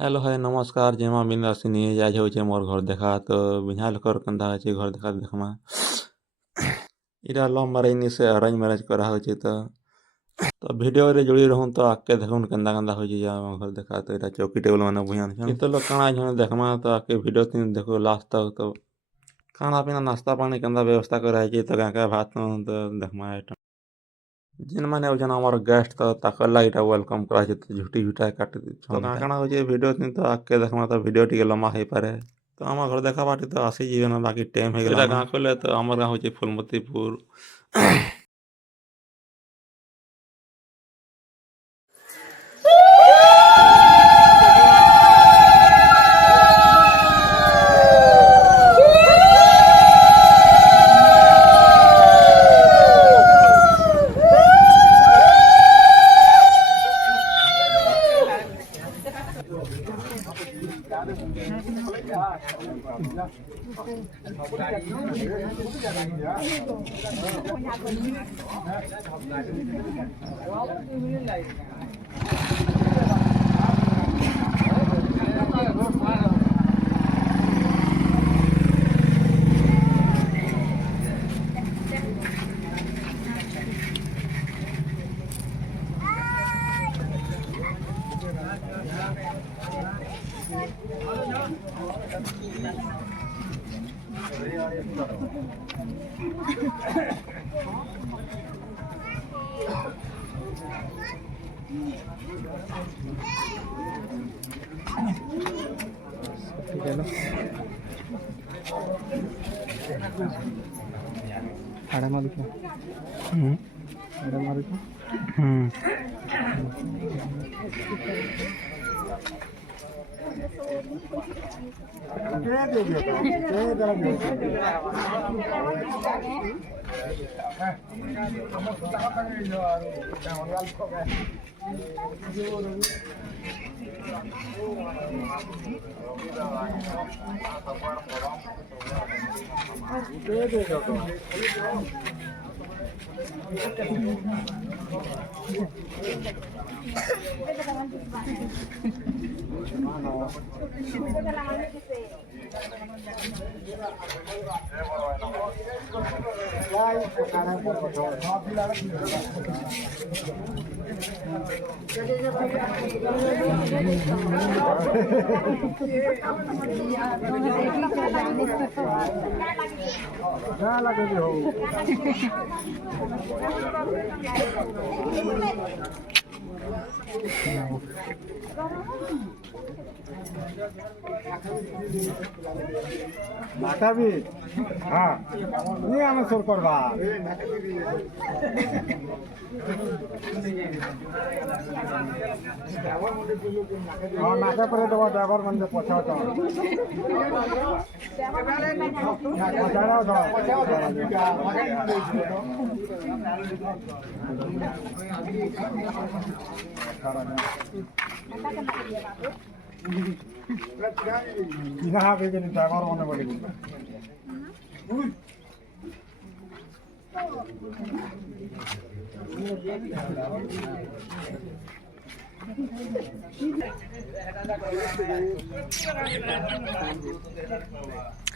hello hi नमस्कार जय माँ बिंदासिनी आज होचे मोर घर देखा तो बिना लोकर कंदा होचे घर देखा देखमा इरा लव मैरिज से अरेंज मैरिज करा होचे तो वीडियो रे जुड़ी रहूं तो आके देखूं कंदा कंदा होचे जा घर देखा तो इरा चौकी टेबल माने बुझान छन तो लोग काना जने देखमा तो आके वीडियो तीन देखो लास्ट तक तो खाना पीना नाश्ता पानी कंदा व्यवस्था करा है तो का भात तो देखमा आइटम जिन माने होचन हमर गेस्ट तो ताकर लागी वेलकम करा छै तो झुटी झुटा काट तो काना होचे वीडियो तीन तो आके देखमा तो वीडियो टिके लम्बा हे पारे तो आम घर देखा बाटी तो आसी जीवन बाकी टाइम हो गला गाँ खोले तो आमर गाँव होचे फुलमतीपुर आड़ा मारू क्या आड़ा मारू क्या নাকাবি হ্যাঁ নিয়ে আমার সর করবা নাকা করে দেবো ড্রাইভার মানে পছাও তো ইনাহা বেগে ড্রাইভার মনে বলি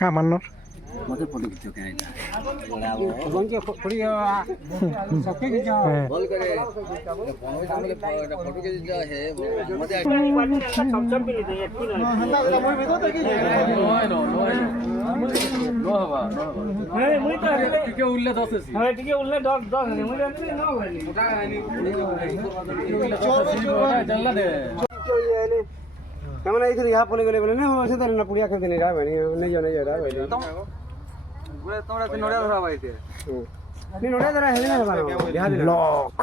हाँ मन्नर मते फोटो खिच्यो क्या इला भगवान के फोटो सबके खिच्यो बोल करे फोन में सामने फोटो खिच्यो है मते सब सब मिली दे एक दिन हां मैं भी तो कि नो हवा ए मुई तो टिके उल्ले 10 है हां टिके उल्ले 10 है मुई जाने न होनी मोटा नहीं चलला दे कमना इधर यहां पले गले बोले नहीं ऐसे तरह ना पुड़िया कर देने रहा बनी नहीं जो नहीं जा रहा भाई वे तोरा से नोड़िया धरा भाई थे नहीं नोड़िया धरा है ना बानो ध्यान दे लॉक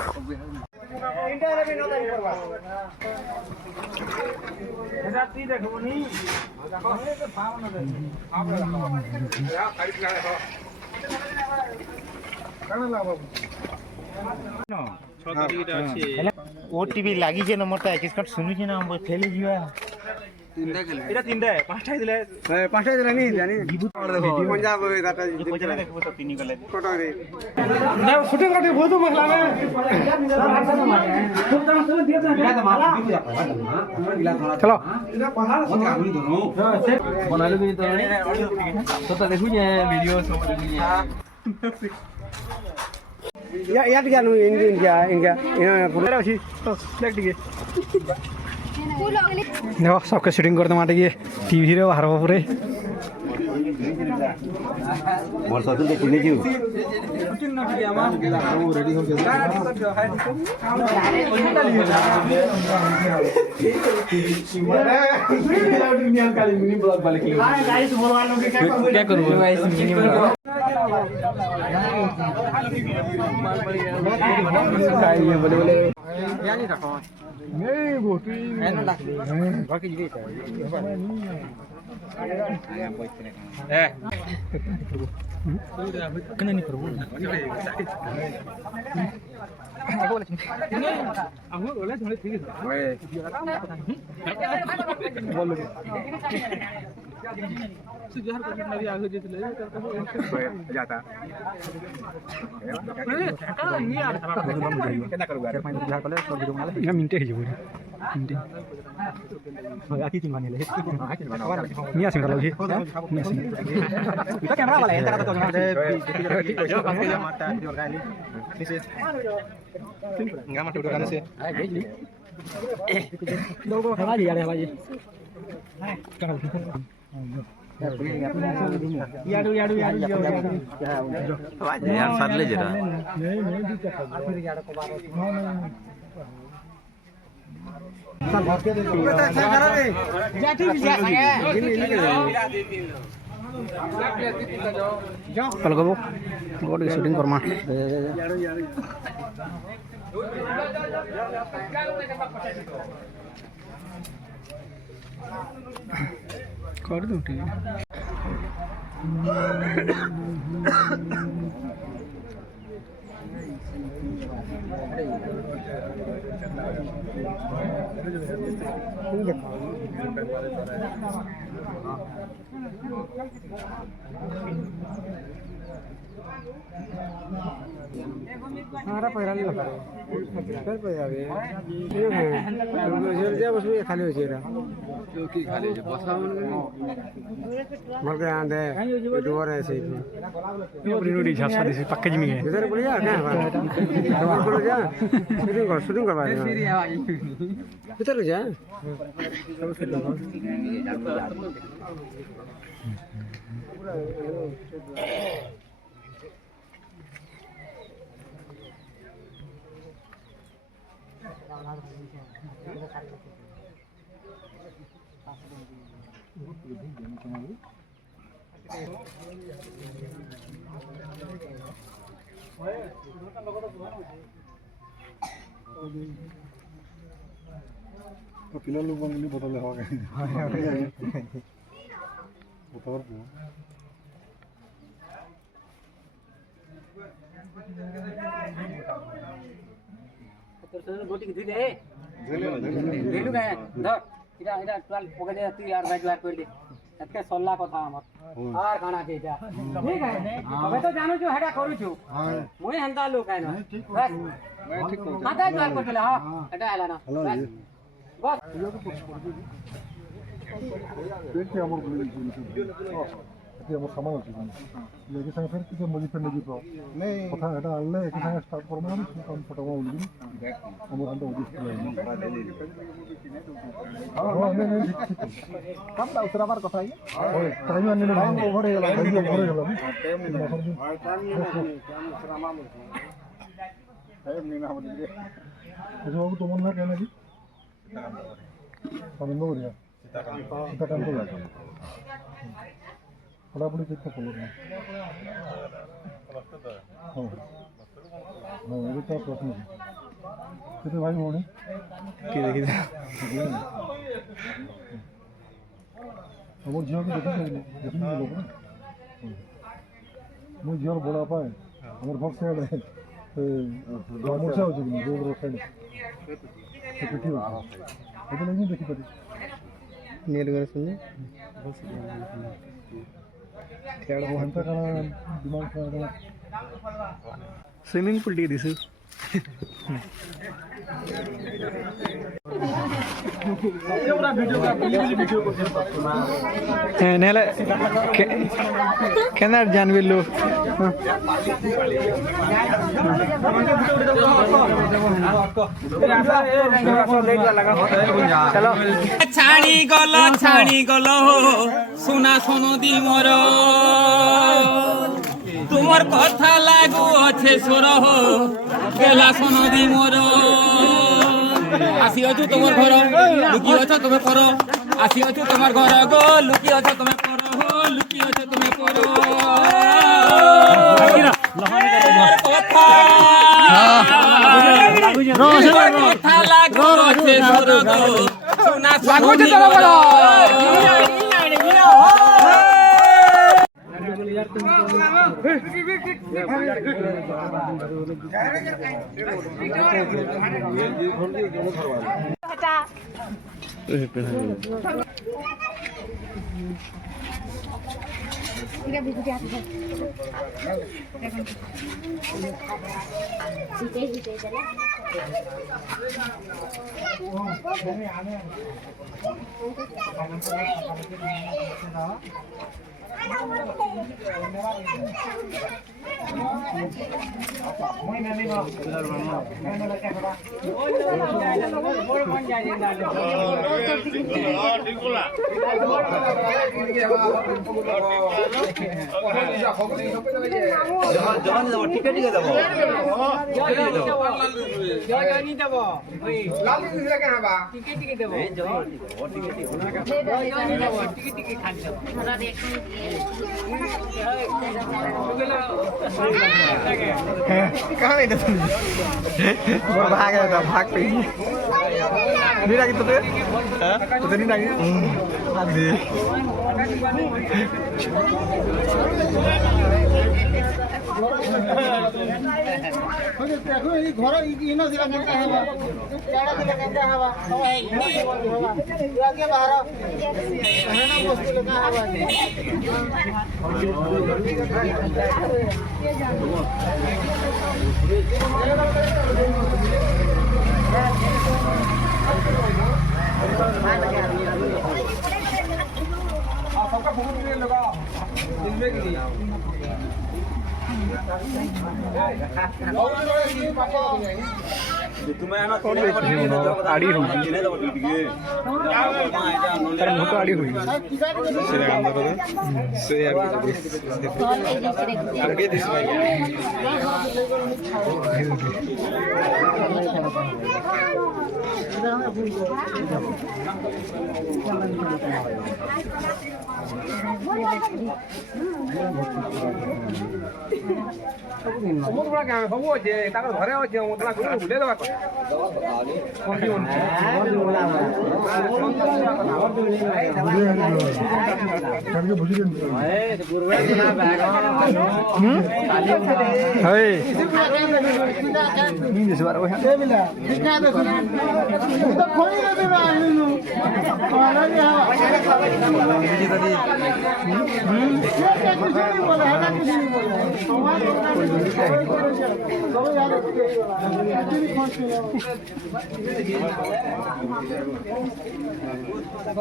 इंटर भी नोदा करवा एदा ती देखो नहीं देखो तो फाव न दे आप या गाड़ी चला देखो काना ला बाबू नो छकड़ी टा अछि ओटीपी लागी जे नंबर ता 21 कट सुनु जे ना हम फेले जिवा তিনটা খেলে এটা তিনটা পাঁচটাই দিলে পাঁচটা দিলে নি জানি পঞ্জাব দাটা পয়সা দেখবো তো তিনি গলে কটক রে দেখো শুটিং করতে বহুত মহিলা মে চলো बनाले भी तो देखू जे वीडियो सब देखू या क्या नु इनका इनका पूरा अच्छी तो देख दिए देखो सबके शूटिंग करते माटे ये टीवी रे बाहर पूरे मोर साथ तो किने जीव शूटिंग ना किया मा वो रेडी हो गया मिनी ब्लॉग वाले की गाइस बोलवा लो क्या करूं गाइस मिनी ब्लॉग ये बोले बोले क्या नहीं रखो नहीं गोटी है ना रख दे बाकी जी है कने नहीं करो बोले थोड़े ठीक है बोलो सुजहर को कितना भी आगे जीत ले जाता क्या करूंगा 4-5 कॉलेज और वीडियो वाला ये मिनट है जो मिनट होय आती तीन माने ले मिया सिंह लगी मिया सिंह तो कैमरा वाला है तेरा तो जो माता जो गाली नीचे enggak mah duduk kan sih logo lagi ada lagi याडू याडू याडू यार साथ ले जरा नहीं फिर याडू को बारो सर घर के देखो अच्छा करा रे जाठी भी जा सके कल को गोड की शूटिंग करमा याडू याडू कर दूं ठीक हमारा पैरा नहीं लगा फिर पैरा भी ये है जब बस ये खाली हो जाएगा जो की खाली है बसा मर गया आंधे डोर है सही ये अपनी नोटी छाप सा दिस पैकेज में है इधर बोल जा क्या डोर बोल जा शूटिंग करवा रहे हैं इधर जा सब शूटिंग तो किलो लोग बंगली बोतल हो गए बोतल गोटी की दे लेलु गए धर इरा इरा 12 पकड़े तू यार बैठ बैठ कर दे एतके 16 কথা আমার আর খানা के जा ठीक है अबे तो जानो जो हेडा करू छु हां मोय हंदा लो काई ना बस मैं ठीक हूं माता द्वार को चला हां हेडा आला ना बस देखते हमर बोली ये हमर सामान अछि लेकिन संग फिर किसे मॉडिफाई नहीं तो नहीं पता हेडा आले एक संग स्टार्ट करना हम फोटो बोली हमर हंदा डिस्प्ले हां नहीं ठीक कम दा उतरा बार कथा है ओए टाइम आने टाइम ओवर हो गेला टाइम नहीं ना हो दे जो तो मन ना कहना जी हम नो रिया सीता काम तो लगा थोड़ा बड़ी कितना बोल रहे हैं हां ये तो प्रश्न है कितने भाई होने की देखी हमर झियो के देखि लोग ना मु झियो बड़ा पाए हमर घर से है हमर से हो जी दो रोड साइड सेक्रेटरी हो तो नहीं देखि पड़ी నీళ్ళు కలుస్తుంది స్విమ్మింగ్ పూల్ టీ తీసు నెల కింద జాన్ వీళ్ళు ছাড়ি গল সোনা সোনদি মোর তোমার কথা লাগু আছে সোর গেলা সোনদি মোর আসি অছু তোমার ঘর লুকি অছ তুমি কর আসি অছু তোমার ঘর গো লুকি অছ তুমি কর লুকি অছ তুমি কর কথা লাগু আছে সোর গো সোনা সোনদি মোর कहाँ नहीं तुम भाग गया था भाग पे नहीं लगी तुझे तुझे नहीं लगी आदि देखो ये घर इनो सिला केंदा हवा केड़ा सिला केंदा हवा आगे बाहर कहना वस्तु लगा हवा सबका फोन लगा इसमें की तुम्हें ना थोड़ी आड़ी होगी अरे मोटो आड़ी होगी से अंदर से आगे दिस में সমুদ্র কে হবো যে তার ঘরে আছে ওতলা করে ভুলে দেবা কথা কালকে বুঝি দেন হেই নি দিস বার ওই দে বিলা দিখা দে তো খোই না দেবে আইনু আলা নি হাওয়া বুঝি দাদি कुछ नहीं बोला है ना कुछ नहीं बोला हमारे सब यार भी खोज के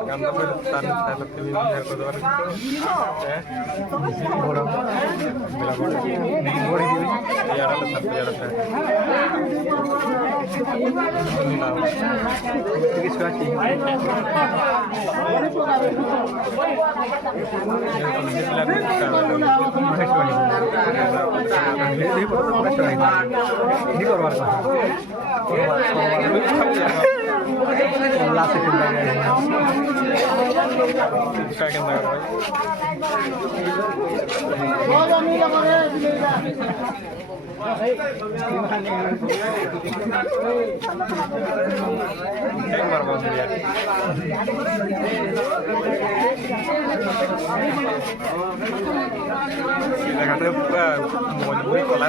काम तो तान तालक के भी घर को द्वारा है बड़ा मेरा बड़ी यार सब यार है किस बात की mojuri kola